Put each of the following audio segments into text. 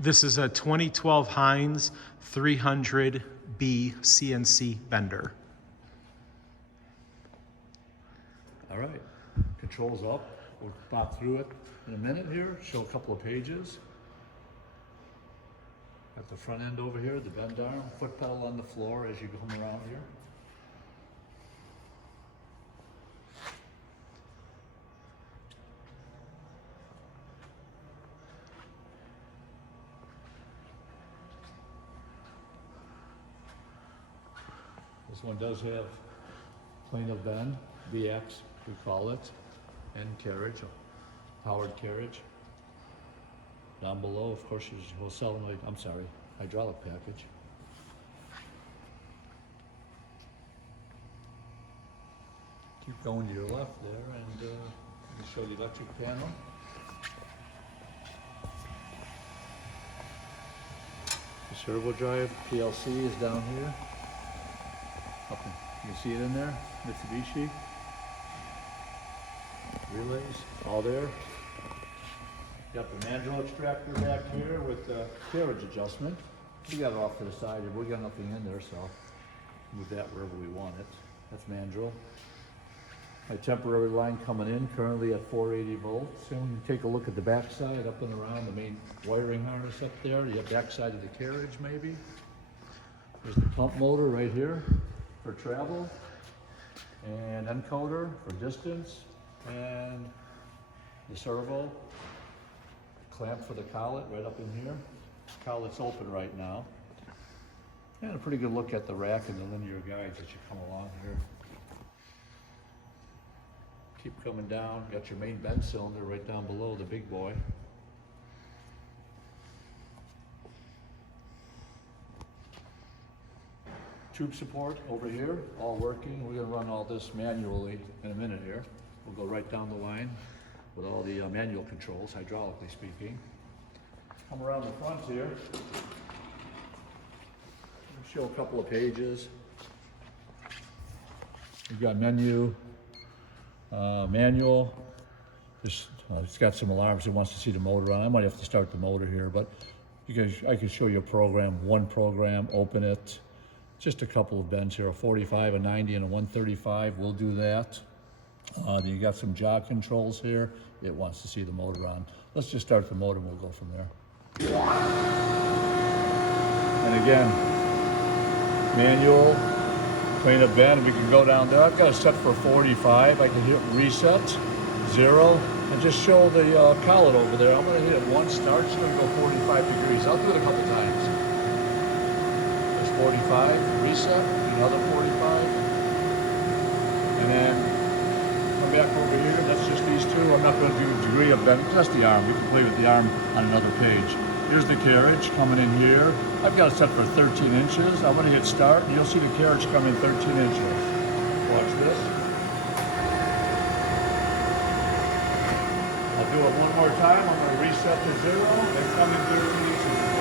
This is a 2012 Hines 300B-CNC bender. All right, controls up. We'll pop through it in a minute here, show a couple of pages. At the front end over here, the bend arm, foot pedal on the floor as you come around here. This one does have plane of bend, BX we call it, and carriage, powered carriage. Down below, of course, is your solenoid, hydraulic package. Keep going to your left there, and let me show the electric panel. The servo drive PLC is down here. You can see it in there, Mitsubishi. Relays, all there. Got the mandrel extractor back here with the carriage adjustment. We got it off to the side here. We got nothing in there, so move that wherever we want it. That's mandrel. My temporary line coming in, currently at 480 volts. And when you take a look at the back side, up and around the main wiring harness up there, you have back side of the carriage maybe. There's the pump motor right here for travel, and encoder for distance, and the servo clamp for the collet right up in here. Collet's open right now. And a pretty good look at the rack and the linear guides as you come along here. Keep coming down, got your main bend cylinder right down below, the big boy. Tube support over here, all working. We're gonna run all this manually in a minute here. We'll go right down the line with all the manual controls, hydraulically speaking. Come around the front here. Show a couple of pages. We've got menu, manual. It's got some alarms. It wants to see the motor on. I might have to start the motor here, but I can show you a program, one program, open it. Just a couple of bends here, a 45, a 90, and a 135. We'll do that. Then you got some jog controls here. It wants to see the motor on. Let's just start the motor and we'll go from there. And again, manual, plane of bend. We can go down there. I've got it set for 45. I can hit reset, 0, and just show the collet over there. I'm gonna hit it once, start. It's gonna go 45 degrees. I'll do it a couple times. 45, reset, another 45, and then come back over here. That's just these two. I'm not going to do a degree of bend, that's the arm. We can play with the arm on another page. Here's the carriage coming in here. I've got it set for 13 inches. I'm going to hit start, and you'll see the carriage come in 13 inches. Watch this. I'll do it one more time. I'm going to reset to 0 and come in 13 inches.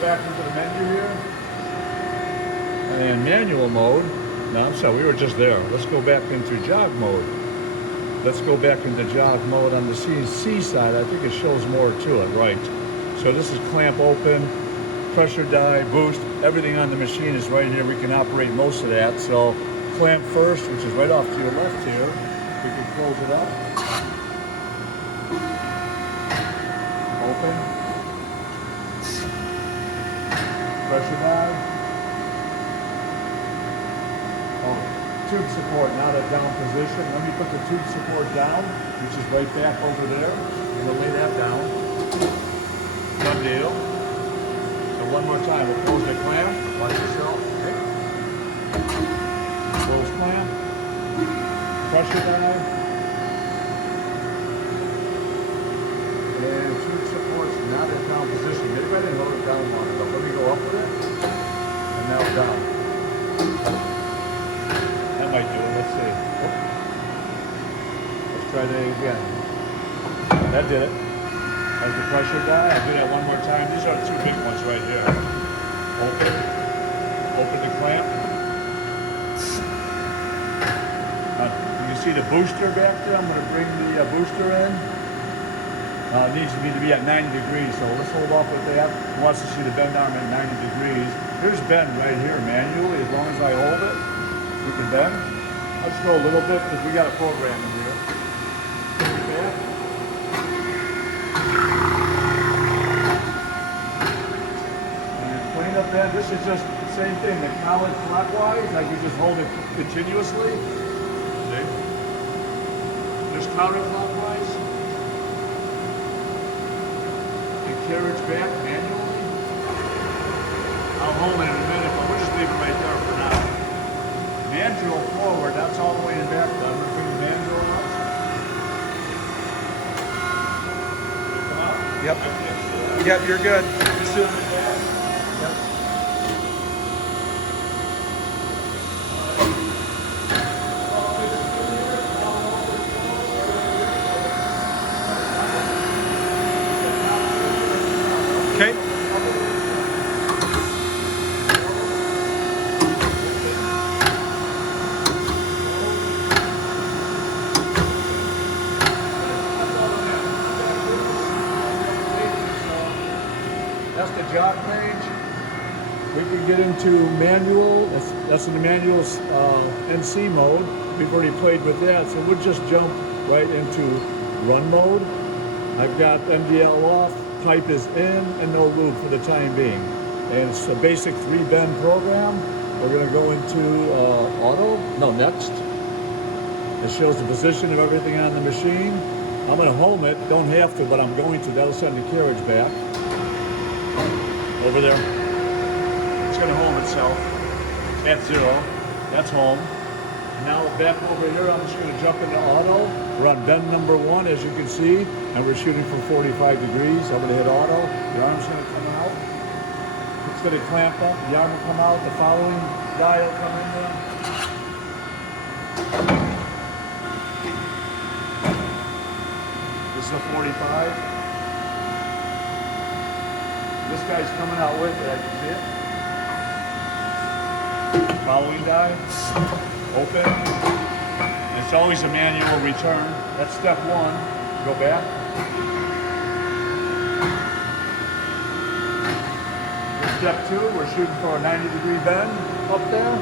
Back into the menu here, and manual mode. No, I'm sorry, we were just there. Let's go back into jog mode. Let's go back into jog mode on the CNC side. I think it shows more to it, right? So this is clamp open, pressure die, boost, everything on the machine is right here. We can operate most of that. So clamp first, which is right off to your left here. We can close it up. Open. Pressure die. Oh, tube support, not a down position. Let me put the tube support down, which is right back over there. We'll lay that down. Done deal. So one more time, we'll close the clamp. Watch yourself. Okay. Close clamp. Pressure die. And tube support's not in down position. Maybe I didn't hold it down long enough. Let me go up with it. And now down. That might do it. Let's see. Let's try that again. That did it. That's the pressure die. I'll do that one more time. These are the two big ones right here. Open. Open the clamp. You can see the booster back there. I'm going to bring the booster in. It needs to be at 90 degrees, so let's hold off with that. He wants to see the bend arm at 90 degrees. Here's bend right here manually. As long as I hold it, we can bend. Let's go a little bit because we got a program in here. Back. And clean up bend. This is just the same thing. The collet clockwise, like you just hold it continuously. See? Just counterclockwise. Carriage back manually. I'll hold it in a minute, but we'll just leave it right there for now. Mandrel forward, that's all the way in back. I'm going to bring the mandrel up. Come up. Yep. Yep, you're good. Just sit in the back. Yep. Okay. That's the jog page. We can get into manual. That's in the manual NC mode. We've already played with that, so we'll just jump right into run mode. I've got MDL off. Pipe is in and no lube for the time being. And it's a basic 3-bend program. We're going to go into next. It shows the position of everything on the machine. I'm going to home it, don't have to, but I'm going to. That'll send the carriage back. Over there. It's going to home itself at 0. That's home. Now back over here, I'm just going to jump into auto. We're on bend number 1, as you can see, and we're shooting for 45 degrees. I'm going to hit auto. The arm's going to come out. It's going to clamp up. The arm will come out. The following die will come in there. This is a 45. This guy's coming out with it. I can see it. Following die. Open. It's always a manual return. That's step 1. Go back. Step 2, we're shooting for a 90-degree bend up there.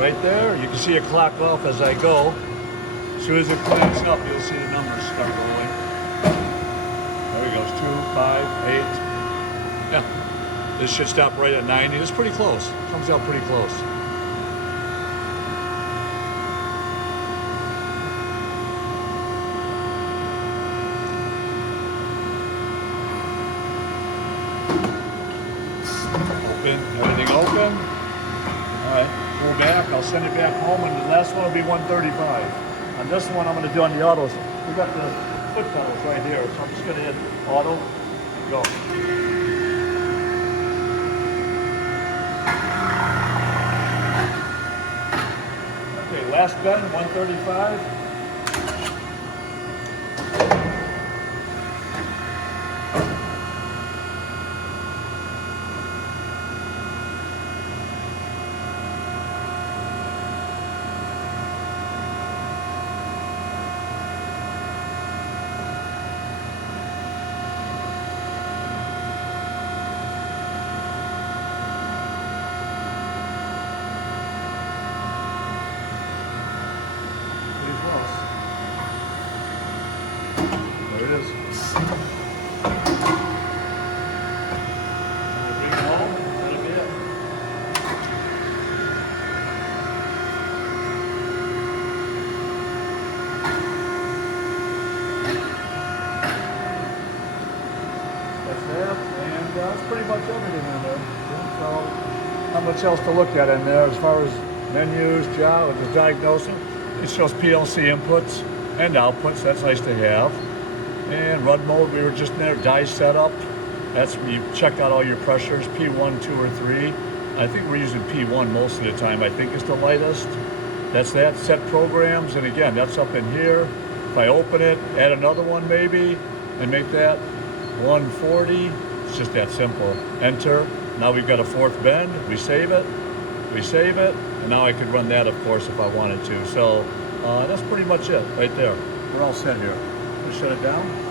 Right there. You can see it clock off as I go. As soon as it clamps up, you'll see the numbers start rolling. There he goes. 2, 5, 8. Yeah. This should stop right at 90. It's pretty close. Comes out pretty close. Everything open. All right, pull back. I'll send it back home, and the last one will be 135. On this one, I'm going to do on the autos. We got the foot pedals right here, so I'm just going to hit auto. Go. Okay, last bend, 135. There it is. Bring it home, that'll be it. That's that, and that's pretty much everything in there. So, not much else to look at in there as far as menus, job, the diagnosing. It shows PLC inputs and outputs, that's nice to have. And run mode, we were just in there, die setup. That's when you check out all your pressures, P1, 2, or 3. I think we're using P1 most of the time. I think it's the lightest. That's that, set programs, and again, that's up in here. If I open it, add another one maybe, and make that 140, it's just that simple. Enter, now we've got a 4th bend, we save it, and now I could run that, of course, if I wanted to. So That's pretty much it, right there. We're all set here. We'll shut it down.